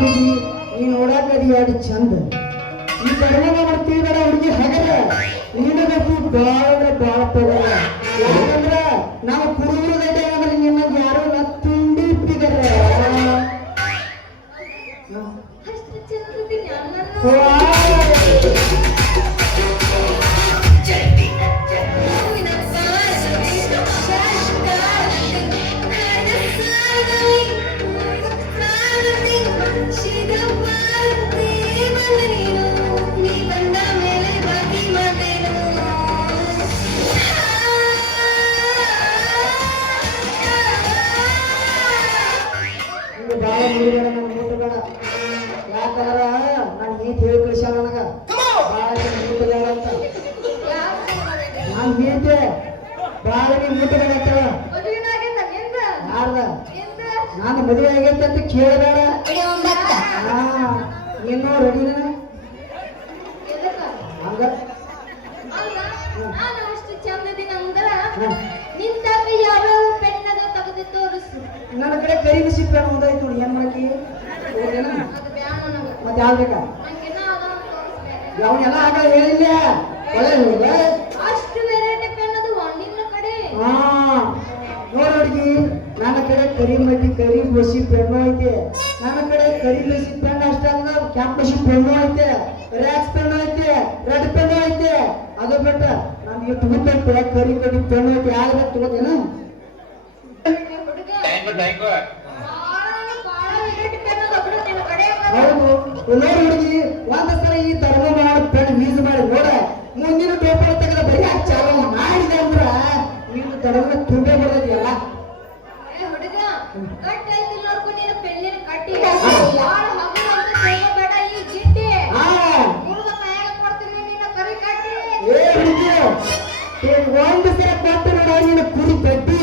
ನೀ ನೀನು ನೋಡಾಕದಿ ಅಡಿ ಚಂದ. ಕೇಳಬೇಡ. ಏನು ರೆಡಿ ಹಂಗ? ನನ್ನ ಕಡೆ ಕರಿಗ ಸಿಪ್ಪೆ ಹೋದಾಯ್ತು ಏನ್ ಮಾಡಕ್ಕೆ? ಮತ್ತೆ ಯಾವ್ದಕ್ಕ ಅವನೆಲ್ಲ ಹಾಕ ಹೇಳಿಲ್ಲ ಒಳ್ಳೆ ನನ್ನ ಕಡೆ ಕರಿ ಮಟ್ಟಿ ಕರಿ ಬಸಿ ಪೆಣ್ಣು ಐತೆ. ನನ್ನ ಕಡೆ ಕರಿ ಬಸಿ ಪೆಣ್ಣು ಅಷ್ಟೇ ಅಲ್ಲ ಕೆಂಪ್ ಬಸಿ ಪೆಣ್ಣು ಐತೆ. ರ್ಯಾಕ್ಸ್ ಪೆಣ್ಣು ಐತೆ ರೆಡ್ ಪೆಣ್ಣು ಐತೆ. ಅದು ಬಿಟ್ಟ ನಮ್ಗೆ ತುಂಬುತ್ತೆ ಕರಿ ಕಡಿ ಪೆಣ್ಣು ಐತೆ. ಯಾರ ತಗೋದೇನು ಹೌದು. ಎಲ್ಲ ಹುಡುಗಿ ಒಂದ ಸಲ ಈ ತರಗ ಮಾಡಿ ಪೆಣ್ ಯೂಸ್ ಮಾಡಿ ನೋಡ. ಮುಂದಿನ ಪೇಪರ್ ತೆಗೆದ ಬರೀ ಚಾಲನ ಮಾಡಿದೆ ಅಂದ್ರ ನೀವು ತರಗ ತುಂಬೆ ಬರೋದ ಒಂದು ಸಲ ಕೊಟ್ಟು ನೋಡಿ ಕುರಿ ಕಟ್ಟಿ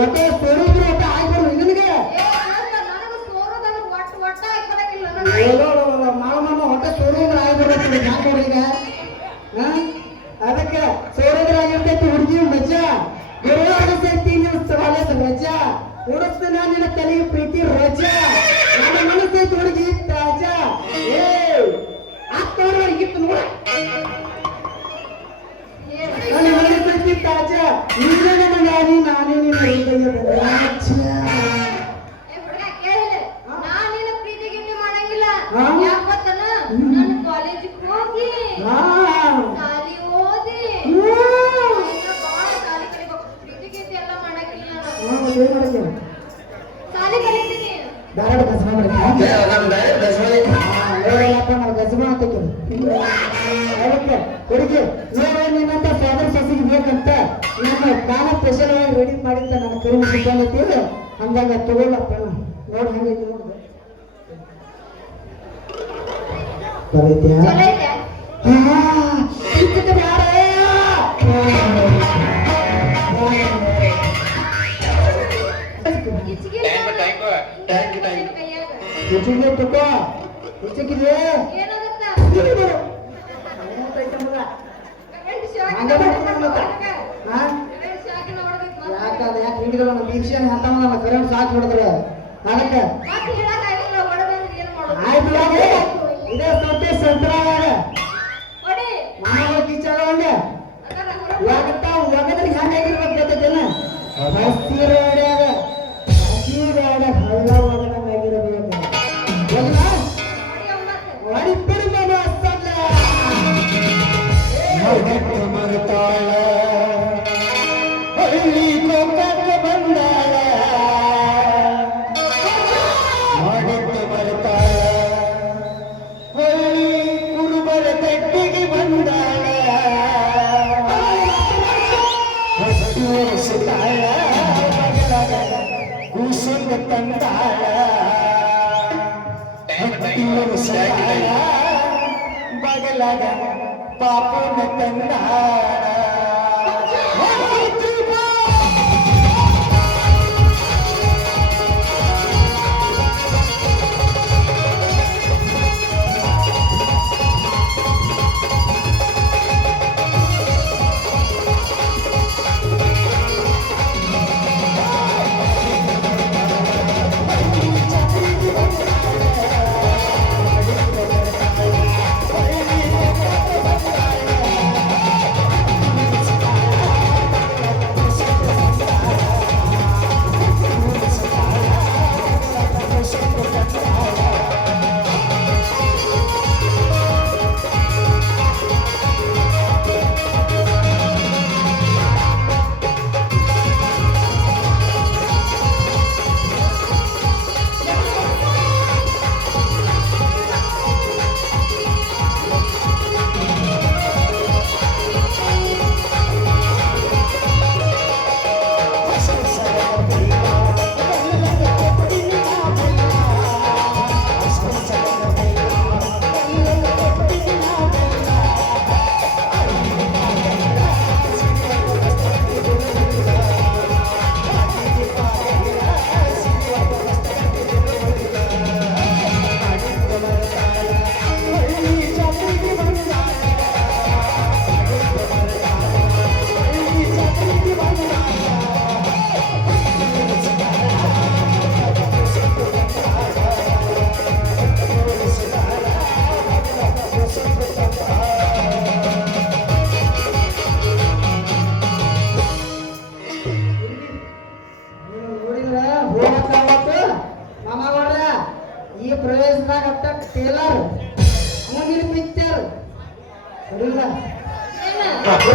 ಒಟ್ಟ ಸೋರಿದ್ರು ಒಟ್ಟ ಆಗ್ಬಾರ್ದು ಇದನ್ಗೆ ಮಾಮ ಹೊಟ್ಟೆ ಸೋರಿದ್ರೆ ಆಗ್ಬಾರ್ದು ಯಾಕಂದ್ರೆ ಈಗ? ಅದಕ್ಕೆ ಸೋರಿದ್ರೆ ಆಗಿರ್ತೈತಿ ಹುಡುಗಿ ಮಜ್ಜ. ಗುರುವಾಗ ಸೇರ್ತೀನಿ ಹೊಲ ರಜಾ. ಉಡಿಸ್ತಾನ ನಿನ್ನ ತಲೆಗೆ ಪ್ರೀತಿ ರಜಾ. ಧಾರಾಡ ಕಸಬ ಮಾಡ್ತೀಯಪ್ಪ ನಾವು ಕಸಬ ಹಾಕ್ತೀವಿ ಅದಕ್ಕೆ ಹುಡುಗಿ ನೋಡು ನಿನ್ನಂತ ಫಾದರ್ ಸಸಿಗೆ ಬೇಕಂತ ನಮ್ಮ ಕಾಲ ಆಗಿ ರೆಡಿ ಮಾಡಿಂತ ನನ್ನ ಕರಿಮೆ ಸಿಬ್ಬಂದಿ ಹಂಗಾಗ ತಗೊಳ್ಳಪ್ಪ ನೋಡ್ ಹಂಗೆ ರುಚಿಗೆ ತುಪ್ಪ. ರುಚಿಕಿದೆ ಯಾಕ ಯಾಕೆ ಹಿಡಿದಲ್ಲ ನಮ್ಮ ಈರ್ಷ್ಯನ ಹತ್ತವಲ್ಲ ಕರೆಂಟ್ ಸಾಕ್ ಹೊಡೆದ್ರೆ. ಅದಕ್ಕೆ എന്താണ്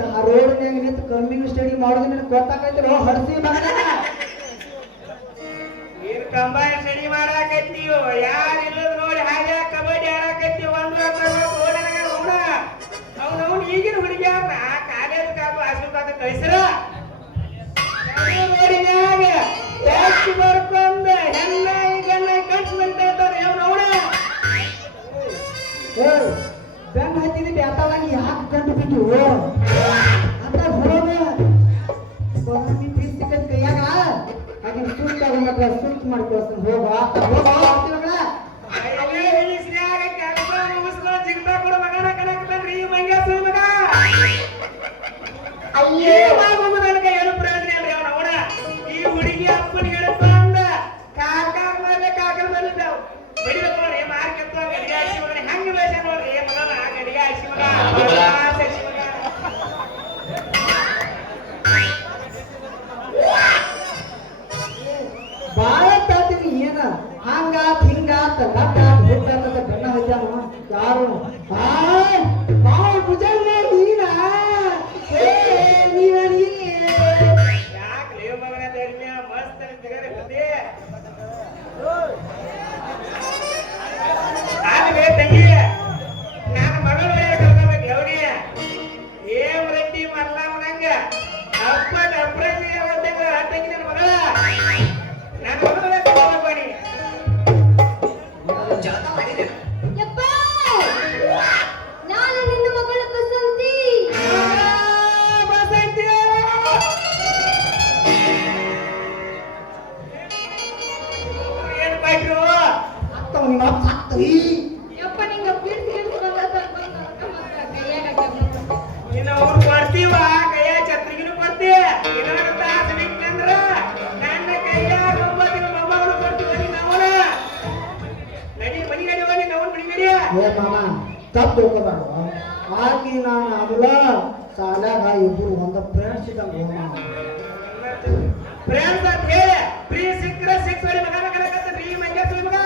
ಕಮ್ಮಿಂಗ್ ರೋಡ್ನ್ಯಾಗ ನಿಂತು ಕಮ್ಮಿಂಗ್ ಸ್ಟಡಿ ಮಾಡೋದು ನಿನಗೆ ಗೊತ್ತಾಕೈತಿರೋ ಹಡ್ಸಿ ಏನ್ ಕಂಬೈನ್ ಸ್ಟಡಿ ಮಾಡಾಕತ್ತೀವೋ ಯಾರು ಇಲ್ಲದ ನೋಡಿ ಹಾಗೆ ಕಬಡ್ಡಿ ಆಡಾಕತ್ತೀವಿ ಒಂದು ಅವನ ಅವನವ್ನು ಈಗಿನ ಹುಡುಗಿಯಾರನ್ನ ಕಾಲೇಜ್ ಕಾದು ಹಾಸ್ಟೆಲ್ ಕಾದು ಕಳಿಸ್ರ. ಬರ್ಕೊಂಡ ಎಲ್ಲ ಇರ್ತಾರೆ ಬೆನ್ನ ಬ್ಯಾತಾವಾಗಿ ಯಾಕೆ ಕಂಡು ಬಿಟ್ಟು ಅಂತ ಪ್ರೀತಿ ಕೈಯಾಗ ಹಾಗೆ ಸುತ್ತ ಮಕ್ಕಳ ಹೋಗ ಹೋಗ ತಪ್ಪು ತಿಳ್ಕೊಬಾರ್ದು ಆಕಿ ನಾನು ಅದಲ್ಲ ಸಾಲಾಗ ಇಬ್ಬರು ಒಂದು ಫ್ರೆಂಡ್ಸ್ ಅಂತ ಫ್ರೆಂಡ್ಸ್ ಅಂತ ಹೇಳಿ. ಪ್ರೀ ಸಿಕ್ಕ್ರೆ ಸಿಕ್ಸ್ ಮಗ ಮಗ ಈ ಮಂಡ್ಯ ಮಗ.